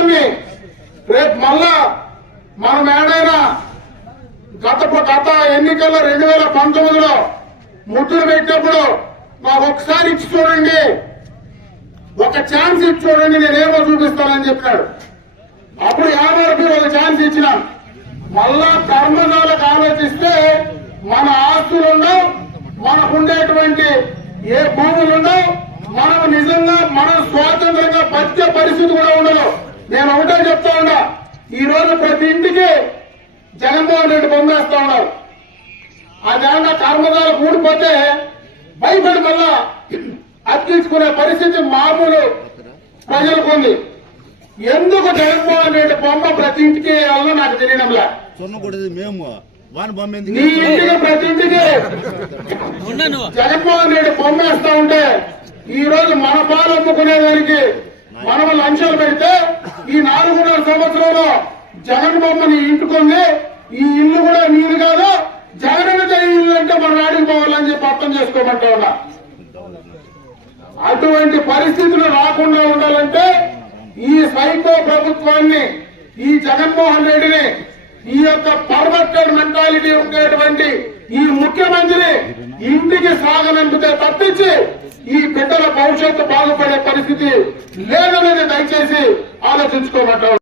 విధానాన్ని రేపు మళ్ళా మనం ఏడైనా గత గత ఎన్నికల్లో రెండు వేల పంతొమ్మిదిలో ముద్దులు పెట్టినప్పుడు నాకు ఒకసారి ఇచ్చి చూడండి. ఒక ఛాన్స్ ఇచ్చి చూడండి నేనేమో చూపిస్తానని చెప్పినాడు. అప్పుడు యాభై ఒక ఛాన్స్ ఇచ్చిన. మళ్ళా కర్మజాలకు ఆలోచిస్తే మన ఆస్తులుండవు మనకు ఉండేటువంటి ఏ భూములుండవు మనం నిజంగా మనం స్వాతంత్రంగా బతికే పరిస్థితి కూడా ఉండదు. నేను ఒకటే చెప్తా ఉన్నా ఈ రోజు ప్రతి ఇంటికి జగన్మోహన్ రెడ్డి పొందేస్తా ఉన్నారు. అదేమన్నా కర్మజాలు కూడిపోతే భయపడి మళ్ళా అతికించుకునే పరిస్థితి మామూలు ప్రజలకు ఉంది. ఎందుకు జగన్మోహన్ రెడ్డి బొమ్మ ప్రతి ఇంటికి వేయాలో నాకు తెలియడంలా. మేము. వాని బొమ్మ ఎందుకు నీ ఇంటికి ప్రతి ఇంటికి జగన్మోహన్ రెడ్డి బొమ్మ వేస్తా ఉంటే ఈ రోజు మన పాలు అమ్ముకునేదానికి మనం లంచాలు పెడితే ఈ నాలుగున్నర సంవత్సరంలో జగన్ బొమ్మని ఇంటుకుంది ఈ ఇల్లు కూడా నీరు కాదు జగన్ ఇల్లు అంటే మనం ఆడికి పోవాలని చెప్పి అర్థం చేసుకోమంటా ఉన్నా. అటువంటి పరిస్థితులు రాకుండా ఉండాలంటే ఈ సైకో ప్రభుత్వాన్ని ఈ జగన్మోహన్ రెడ్డిని ఈ యొక్క పర్వటెడ్ మెంటాలిటీ ఉండేటువంటి ఈ ముఖ్యమంత్రిని ఇంటికి సాగనంపితే తప్పించి ఈ బిడ్డల భవిష్యత్తు బాగుపడే పరిస్థితి లేదనేది దయచేసి ఆలోచించుకోమంటారు.